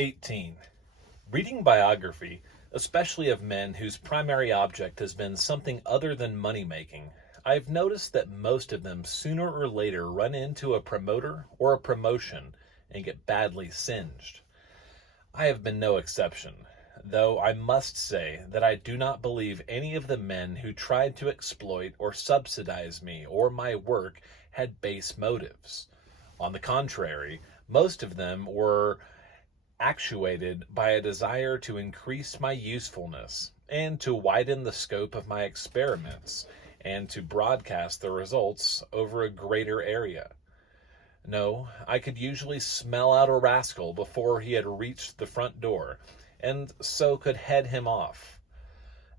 18. Reading biography, especially of men whose primary object has been something other than money making, I've noticed that most of them sooner or later run into a promoter or a promotion and get badly singed. I have been no exception, though I must say that I do not believe any of the men who tried to exploit or subsidize me or my work had base motives. On the contrary, most of them were actuated by a desire to increase my usefulness and to widen the scope of my experiments and to broadcast the results over a greater area. No, I could usually smell out a rascal before he had reached the front door, and so could head him off.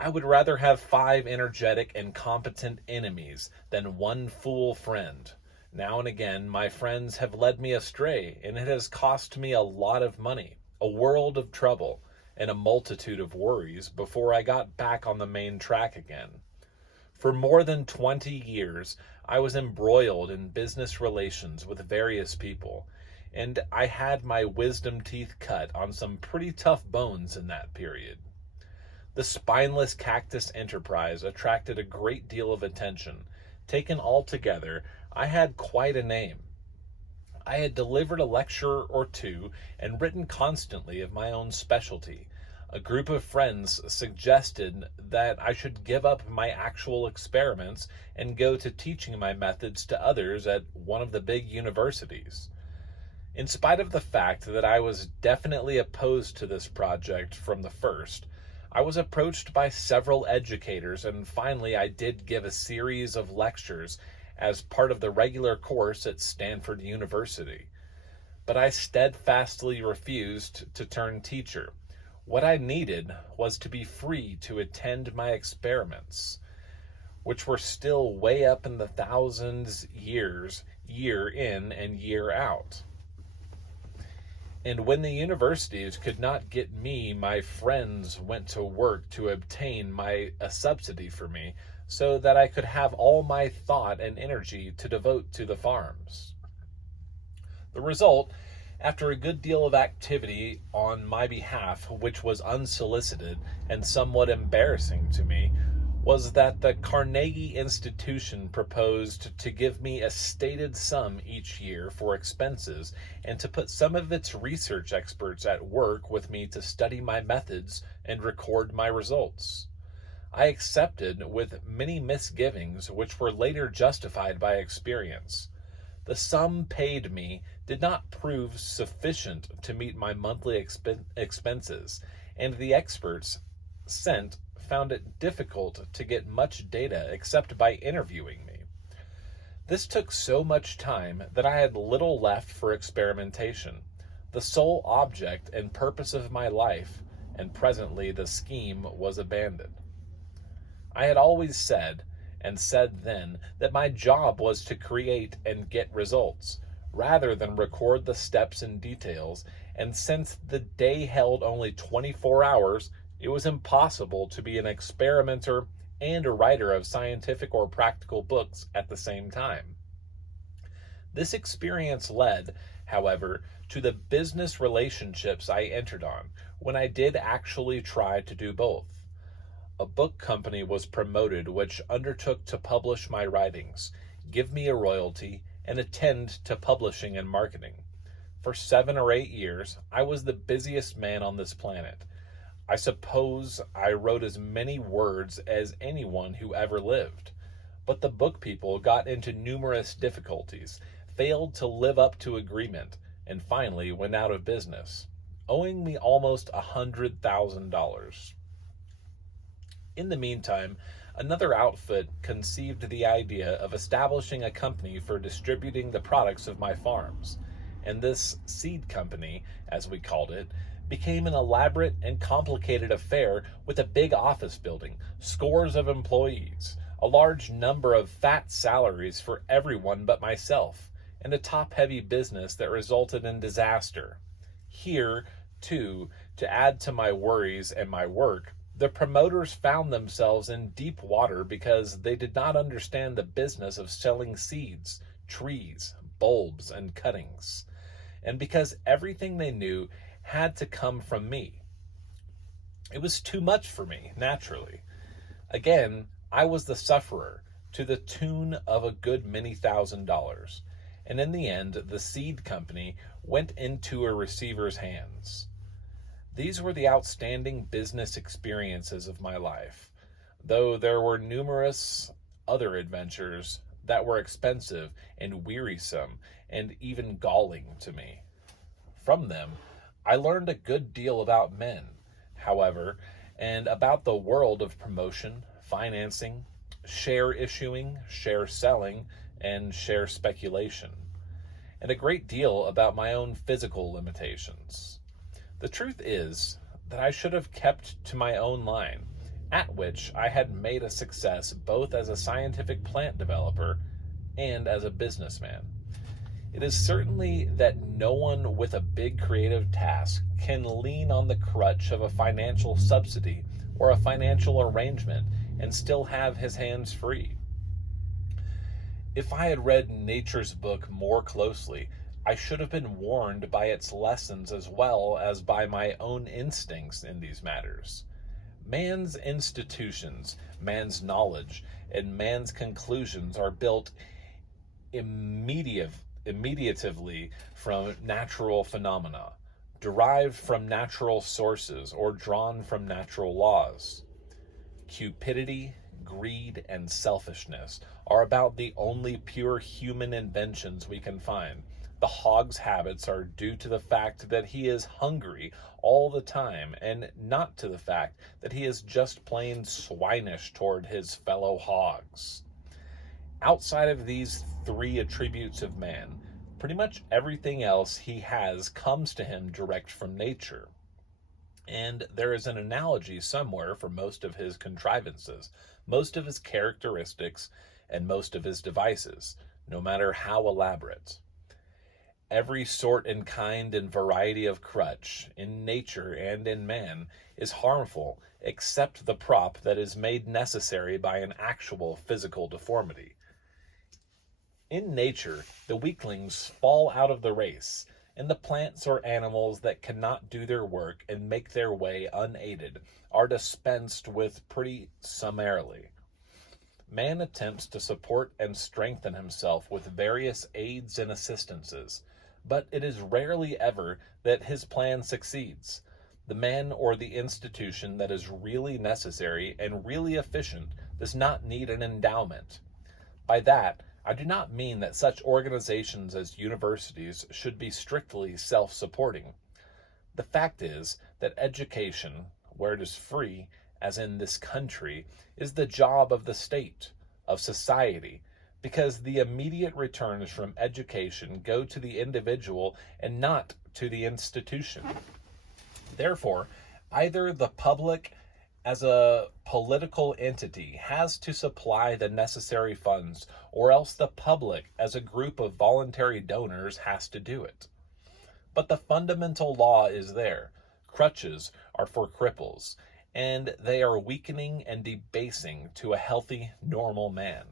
I would rather have 5 energetic and competent enemies than one fool friend. Now and again, my friends have led me astray, and it has cost me a lot of money, a world of trouble, and a multitude of worries before I got back on the main track again. For more than 20 years, I was embroiled in business relations with various people, and I had my wisdom teeth cut on some pretty tough bones in that period. The spineless cactus enterprise attracted a great deal of attention. Taken altogether, I had quite a name. I had delivered a lecture or two and written constantly of my own specialty. A group of friends suggested that I should give up my actual experiments and go to teaching my methods to others at one of the big universities. In spite of the fact that I was definitely opposed to this project from the first, I was approached by several educators, and finally I did give a series of lectures as part of the regular course at Stanford University. But I steadfastly refused to turn teacher. What I needed was to be free to attend my experiments, which were still way up in the thousands year in and year out. And when the universities could not get me, my friends went to work to obtain a subsidy for me so that I could have all my thought and energy to devote to the farms. The result, after a good deal of activity on my behalf, which was unsolicited and somewhat embarrassing to me, was that the Carnegie Institution proposed to give me a stated sum each year for expenses and to put some of its research experts at work with me to study my methods and record my results. I accepted with many misgivings, which were later justified by experience. The sum paid me did not prove sufficient to meet my monthly expenses, and the experts sent found it difficult to get much data except by interviewing me. This took so much time that I had little left for experimentation, the sole object and purpose of my life, and presently the scheme was abandoned. I had always said, and said then, that my job was to create and get results, rather than record the steps and details, and since the day held only 24 hours, it was impossible to be an experimenter and a writer of scientific or practical books at the same time. This experience led, however, to the business relationships I entered on, when I did actually try to do both. A book company was promoted which undertook to publish my writings, give me a royalty, and attend to publishing and marketing. For 7 or 8 years, I was the busiest man on this planet. I suppose I wrote as many words as anyone who ever lived. But the book people got into numerous difficulties, failed to live up to agreement, and finally went out of business, owing me almost $100,000. In the meantime, another outfit conceived the idea of establishing a company for distributing the products of my farms, and this seed company, as we called it, became an elaborate and complicated affair with a big office building, scores of employees, a large number of fat salaries for everyone but myself, and a top-heavy business that resulted in disaster. Here, too, to add to my worries and my work, the promoters found themselves in deep water because they did not understand the business of selling seeds, trees, bulbs, and cuttings, and because everything they knew had to come from me. It was too much for me, naturally. Again, I was the sufferer, to the tune of a good many $1,000s, and in the end, the seed company went into a receiver's hands. These were the outstanding business experiences of my life, though there were numerous other adventures that were expensive and wearisome and even galling to me. From them, I learned a good deal about men, however, and about the world of promotion, financing, share issuing, share selling, and share speculation, and a great deal about my own physical limitations. The truth is that I should have kept to my own line, at which I had made a success both as a scientific plant developer and as a businessman. It is certainly that no one with a big creative task can lean on the crutch of a financial subsidy or a financial arrangement and still have his hands free. If I had read Nature's book more closely, I should have been warned by its lessons as well as by my own instincts in these matters. Man's institutions, man's knowledge, and man's conclusions are built immediately from natural phenomena, derived from natural sources, or drawn from natural laws. Cupidity, greed, and selfishness are about the only pure human inventions we can find. The hog's habits are due to the fact that he is hungry all the time, and not to the fact that he is just plain swinish toward his fellow hogs. Outside of these three attributes of man, pretty much everything else he has comes to him direct from nature. And there is an analogy somewhere for most of his contrivances, most of his characteristics, and most of his devices, no matter how elaborate. Every sort and kind and variety of crutch, in nature and in man, is harmful, except the prop that is made necessary by an actual physical deformity. In nature, the weaklings fall out of the race, and the plants or animals that cannot do their work and make their way unaided are dispensed with pretty summarily. Man attempts to support and strengthen himself with various aids and assistances, but it is rarely ever that his plan succeeds. The man or the institution that is really necessary and really efficient does not need an endowment. By that, I do not mean that such organizations as universities should be strictly self-supporting. The fact is that education, where it is free, as in this country, is the job of the state, of society, because the immediate returns from education go to the individual and not to the institution. Therefore, either the public as a political entity has to supply the necessary funds, or else the public as a group of voluntary donors has to do it. But the fundamental law is there. Crutches are for cripples, and they are weakening and debasing to a healthy, normal man.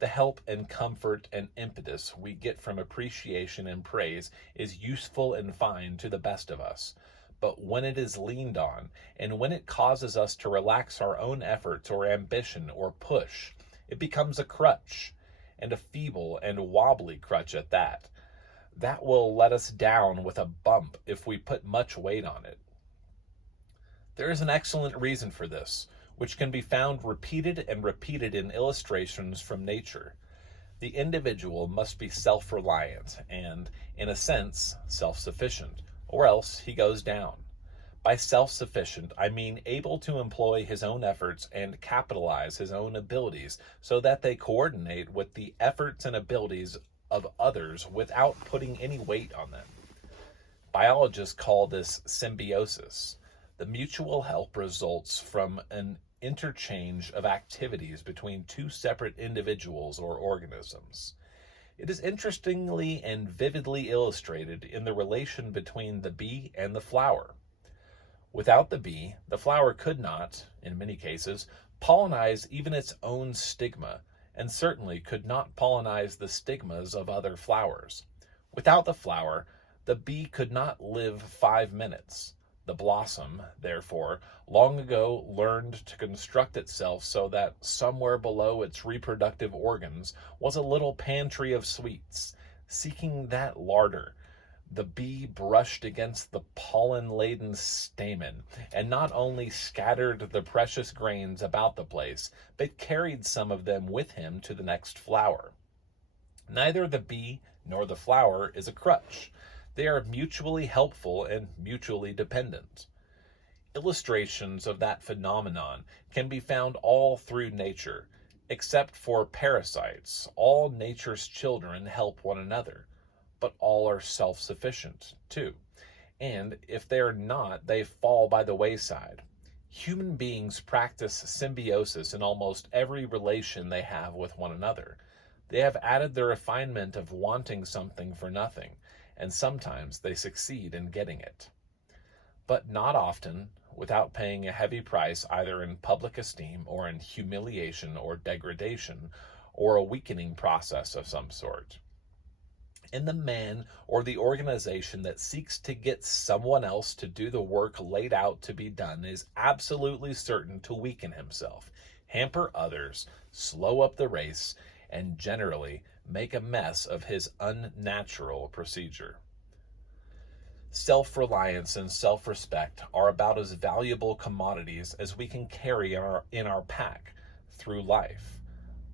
The help and comfort and impetus we get from appreciation and praise is useful and fine to the best of us. But when it is leaned on, and when it causes us to relax our own efforts or ambition or push, it becomes a crutch, and a feeble and wobbly crutch at that. That will let us down with a bump if we put much weight on it. There is an excellent reason for this, which can be found repeated and repeated in illustrations from nature. The individual must be self-reliant and, in a sense, self-sufficient, or else he goes down. By self-sufficient, I mean able to employ his own efforts and capitalize his own abilities so that they coordinate with the efforts and abilities of others without putting any weight on them. Biologists call this symbiosis. The mutual help results from an interchange of activities between two separate individuals or organisms. It is interestingly and vividly illustrated in the relation between the bee and the flower. Without the bee, the flower could not, in many cases, pollinize even its own stigma, and certainly could not pollinize the stigmas of other flowers. Without the flower, The bee could not live 5 minutes. The blossom, therefore, long ago learned to construct itself so that somewhere below its reproductive organs was a little pantry of sweets. Seeking that larder, the bee brushed against the pollen-laden stamen, and not only scattered the precious grains about the place, but carried some of them with him to the next flower. Neither the bee nor the flower is a crutch. They are mutually helpful and mutually dependent. Illustrations of that phenomenon can be found all through nature. Except for parasites, all nature's children help one another, but all are self-sufficient, too. And if they're not, they fall by the wayside. Human beings practice symbiosis in almost every relation they have with one another. They have added the refinement of wanting something for nothing, and sometimes they succeed in getting it. But not often without paying a heavy price either in public esteem or in humiliation or degradation or a weakening process of some sort. And the man or the organization that seeks to get someone else to do the work laid out to be done is absolutely certain to weaken himself, hamper others, slow up the race, and generally make a mess of his unnatural procedure. Self-reliance and self-respect are about as valuable commodities as we can carry in our pack through life.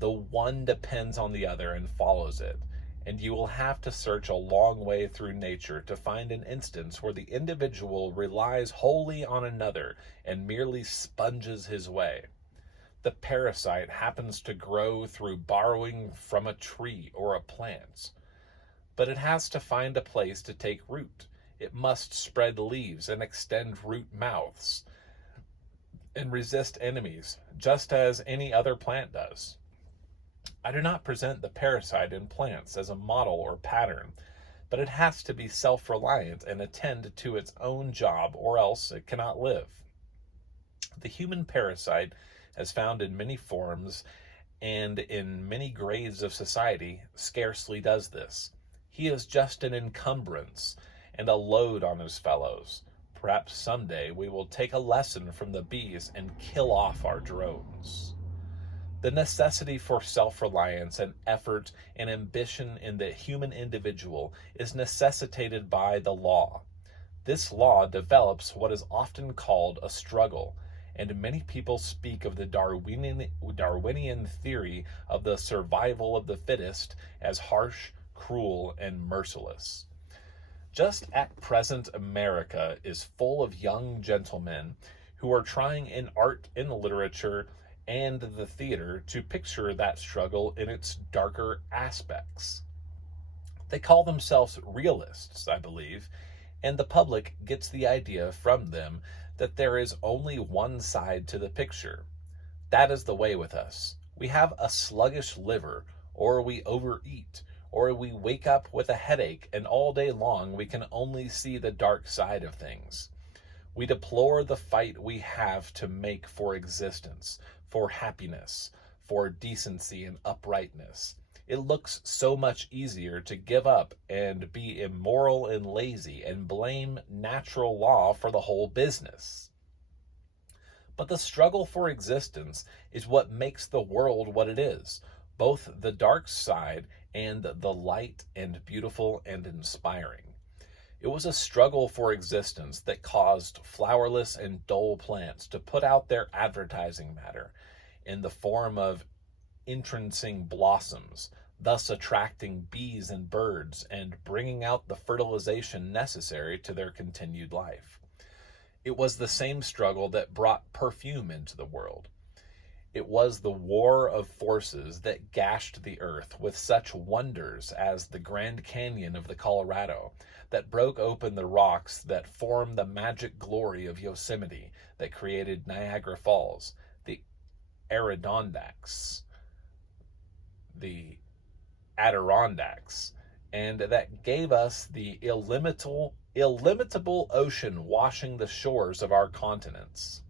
The one depends on the other and follows it, and you will have to search a long way through nature to find an instance where the individual relies wholly on another and merely sponges his way. The parasite happens to grow through borrowing from a tree or a plant, but it has to find a place to take root. It must spread leaves and extend root mouths and resist enemies, just as any other plant does. I do not present the parasite in plants as a model or pattern, but it has to be self-reliant and attend to its own job, or else it cannot live. The human parasite, as found in many forms and in many grades of society, scarcely does this. He is just an encumbrance and a load on his fellows. Perhaps someday we will take a lesson from the bees and kill off our drones. The necessity for self-reliance and effort and ambition in the human individual is necessitated by the law. This law develops what is often called a struggle, and many people speak of the Darwinian theory of the survival of the fittest as harsh, cruel, and merciless. Just at present, America is full of young gentlemen who are trying in art, in literature, and the theater to picture that struggle in its darker aspects. They call themselves realists, I believe, and the public gets the idea from them that there is only one side to the picture. That is the way with us. We have a sluggish liver, or we overeat, or we wake up with a headache, and all day long we can only see the dark side of things. We deplore the fight we have to make for existence, for happiness, for decency and uprightness. It looks so much easier to give up and be immoral and lazy and blame natural law for the whole business. But the struggle for existence is what makes the world what it is, both the dark side and the light and beautiful and inspiring. It was a struggle for existence that caused flowerless and dull plants to put out their advertising matter in the form of entrancing blossoms, thus attracting bees and birds and bringing out the fertilization necessary to their continued life. It was the same struggle that brought perfume into the world. It was the war of forces that gashed the earth with such wonders as the Grand Canyon of the Colorado, that broke open the rocks that form the magic glory of Yosemite, that created Niagara Falls, the Adirondacks, and that gave us the illimitable ocean washing the shores of our continents.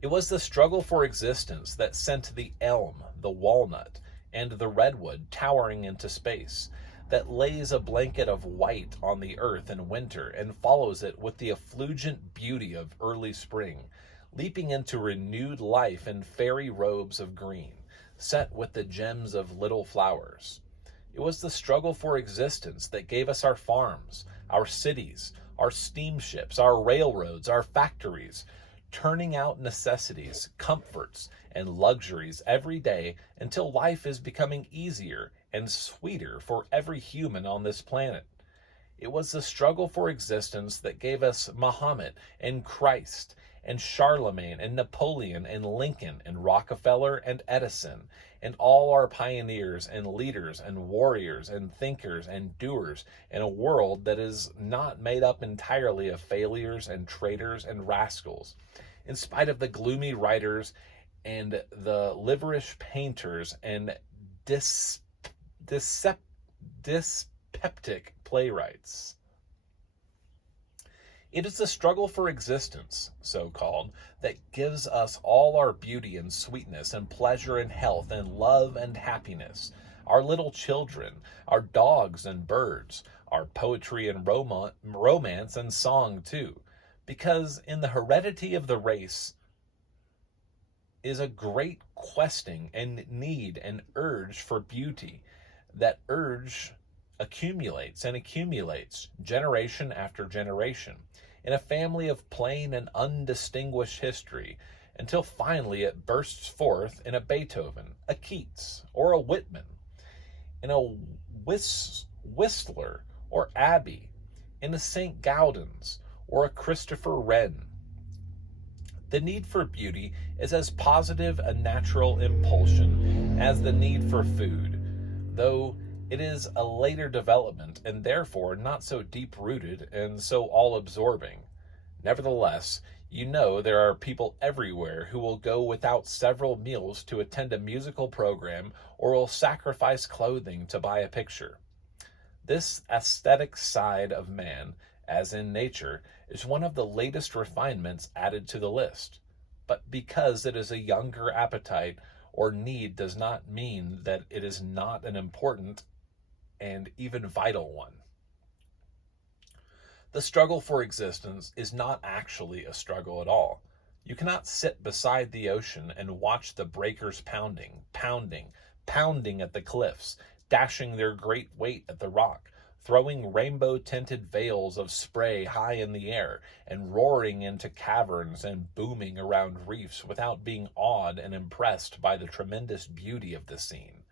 It was the struggle for existence that sent the elm, the walnut, and the redwood towering into space, that lays a blanket of white on the earth in winter and follows it with the effulgent beauty of early spring, leaping into renewed life in fairy robes of green, set with the gems of little flowers. It was the struggle for existence that gave us our farms, our cities, our steamships, our railroads, our factories, turning out necessities, comforts, and luxuries every day until life is becoming easier and sweeter for every human on this planet. It was the struggle for existence that gave us Muhammad and Christ and Charlemagne and Napoleon and Lincoln and Rockefeller and Edison and all our pioneers and leaders and warriors and thinkers and doers in a world that is not made up entirely of failures and traitors and rascals. In spite of the gloomy writers and the liverish painters and dyspeptic playwrights. It is the struggle for existence, so called, that gives us all our beauty and sweetness and pleasure and health and love and happiness, our little children, our dogs and birds, our poetry and romance and song too, because in the heredity of the race is a great questing and need and urge for beauty. That urge accumulates and accumulates generation after generation in a family of plain and undistinguished history until finally it bursts forth in a Beethoven, a Keats, or a Whitman, in a Whistler or Abbey, in a St. Gaudens or a Christopher Wren. The need for beauty is as positive a natural impulsion as the need for food, though it is a later development and therefore not so deep-rooted and so all-absorbing. Nevertheless, you know there are people everywhere who will go without several meals to attend a musical program or will sacrifice clothing to buy a picture. This aesthetic side of man, as in nature, is one of the latest refinements added to the list. But because it is a younger appetite or need does not mean that it is not an important and even vital one. The struggle for existence is not actually a struggle at all. You cannot sit beside the ocean and watch the breakers pounding at the cliffs, dashing their great weight at the rock, throwing rainbow-tinted veils of spray high in the air, and roaring into caverns and booming around reefs without being awed and impressed by the tremendous beauty of the scene.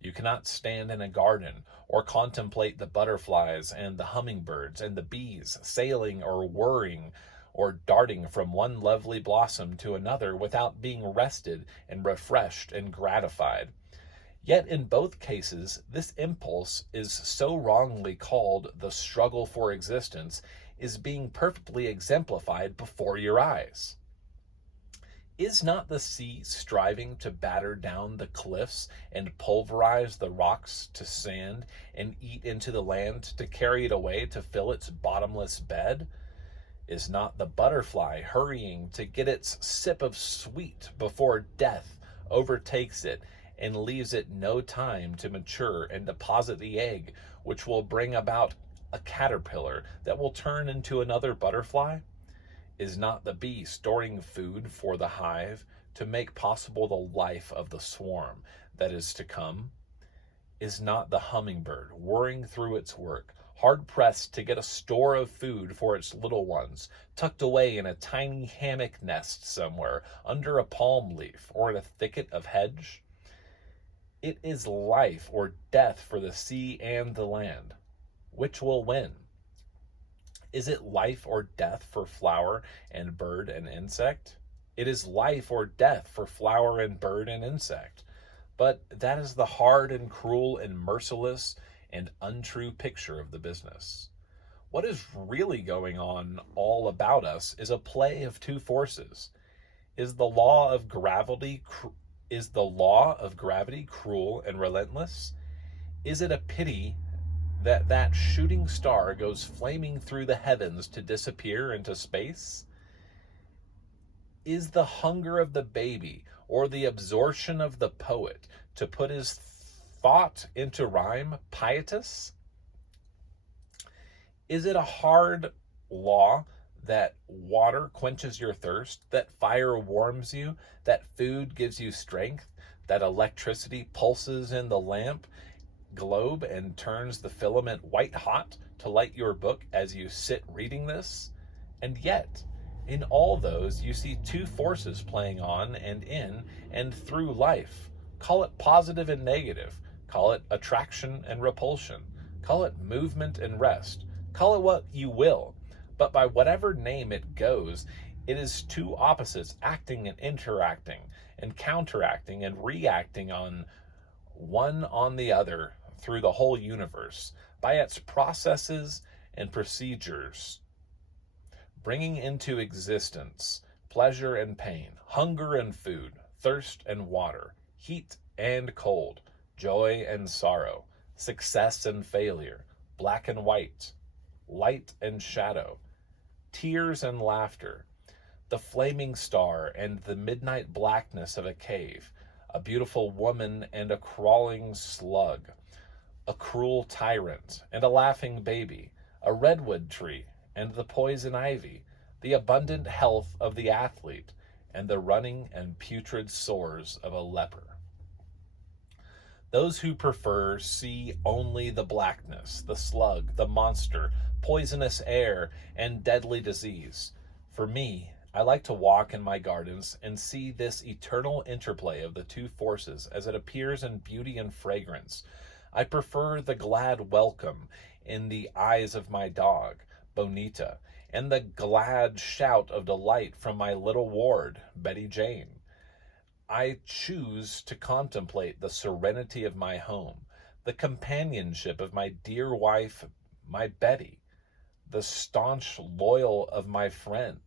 You cannot stand in a garden or contemplate the butterflies and the hummingbirds and the bees sailing or whirring or darting from one lovely blossom to another without being rested and refreshed and gratified. Yet in both cases, this impulse is so wrongly called the struggle for existence is being perfectly exemplified before your eyes. Is not the sea striving to batter down the cliffs and pulverize the rocks to sand and eat into the land to carry it away to fill its bottomless bed? Is not the butterfly hurrying to get its sip of sweet before death overtakes it and leaves it no time to mature and deposit the egg, which will bring about a caterpillar that will turn into another butterfly? Is not the bee storing food for the hive to make possible the life of the swarm that is to come? Is not the hummingbird whirring through its work, hard-pressed to get a store of food for its little ones, tucked away in a tiny hammock nest somewhere under a palm leaf or in a thicket of hedge? It is life or death for the sea and the land. Which will win? Is it life or death for flower and bird and insect? It is life or death for flower and bird and insect. But that is the hard and cruel and merciless and untrue picture of the business. What is really going on all about us is a play of two forces. Is the law of gravity cruel and relentless? Is it a pity that shooting star goes flaming through the heavens to disappear into space? Is the hunger of the baby or the absorption of the poet to put his thought into rhyme piteous? Is it a hard law that water quenches your thirst, that fire warms you, that food gives you strength, that electricity pulses in the lamp globe and turns the filament white hot to light your book as you sit reading this? And yet, in all those, you see two forces playing on and in and through life. Call it positive and negative. Call it attraction and repulsion. Call it movement and rest. Call it what you will. But by whatever name it goes, it is two opposites acting and interacting and counteracting and reacting on one on the other through the whole universe by its processes and procedures, bringing into existence pleasure and pain, hunger and food, thirst and water, heat and cold, joy and sorrow, success and failure, black and white, light and shadow, tears and laughter, the flaming star and the midnight blackness of a cave, a beautiful woman and a crawling slug, a cruel tyrant and a laughing baby, a redwood tree and the poison ivy, the abundant health of the athlete and the running and putrid sores of a leper. Those who prefer see only the blackness, the slug, the monster, poisonous air, and deadly disease. For me, I like to walk in my gardens and see this eternal interplay of the two forces as it appears in beauty and fragrance. I prefer the glad welcome in the eyes of my dog, Bonita, and the glad shout of delight from my little ward, Betty Jane. I choose to contemplate the serenity of my home, the companionship of my dear wife, my Betty, the staunch loyalty of my friends,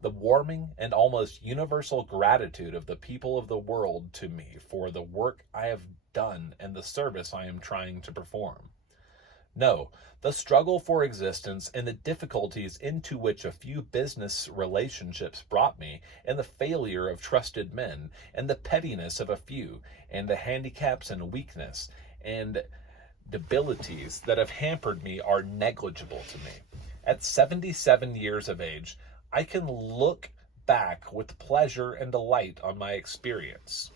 the warming and almost universal gratitude of the people of the world to me for the work I have done and the service I am trying to perform. No, the struggle for existence and the difficulties into which a few business relationships brought me, and the failure of trusted men, and the pettiness of a few, and the handicaps and weakness and debilities that have hampered me are negligible to me. At 77 years of age, I can look back with pleasure and delight on my experience.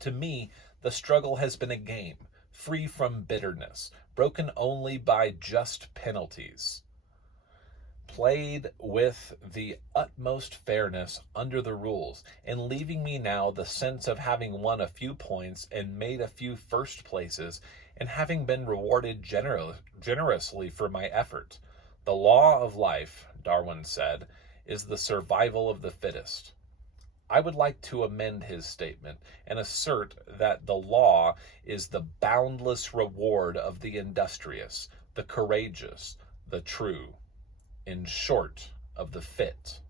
To me, the struggle has been a game, free from bitterness, broken only by just penalties, played with the utmost fairness under the rules, and leaving me now the sense of having won a few points and made a few first places, and having been rewarded generously for my effort. The law of life, Darwin said, is the survival of the fittest. I would like to amend his statement and assert that the law is the boundless reward of the industrious, the courageous, the true, in short, of the fit.